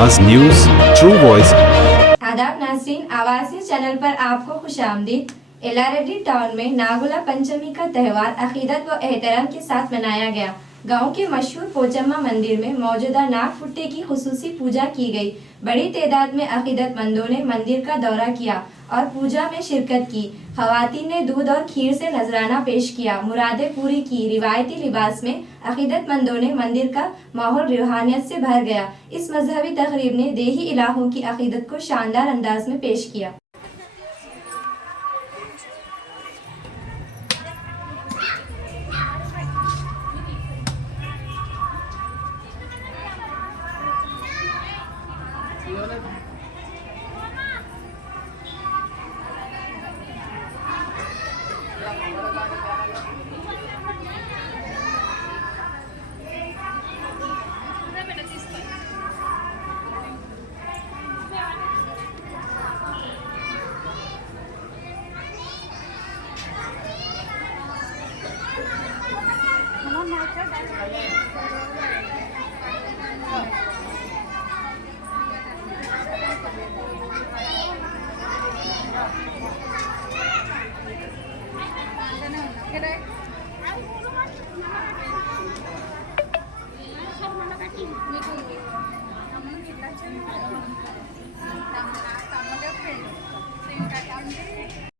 आवाज news, true voice. आदाब नाज़रीन, आवाज़ी चैनल पर आपको खुशामदीद। एलारेडी टाउन में नागुला पंचमी का त्यौहार अकीदत व एहतराम के साथ मनाया गया। गांव के मशहूर पोचम्मा मंदिर में मौजूदा नाग फुट्टे की खुसूसी पूजा की गई। बड़ी तादाद में अकीदतमंदों ने मंदिर का दौरा किया और पूजा में शिरकत की। खवातीन ने दूध और खीर से नजराना पेश किया, मुरादें पूरी की। रिवायती लिबास में अकीदतमंदों ने मंदिर का माहौल रूहानियत से भर गया। इस मजहबी तकरीब ने देही इलाहों की अकीदत को शानदार अंदाज में पेश किया। Mama,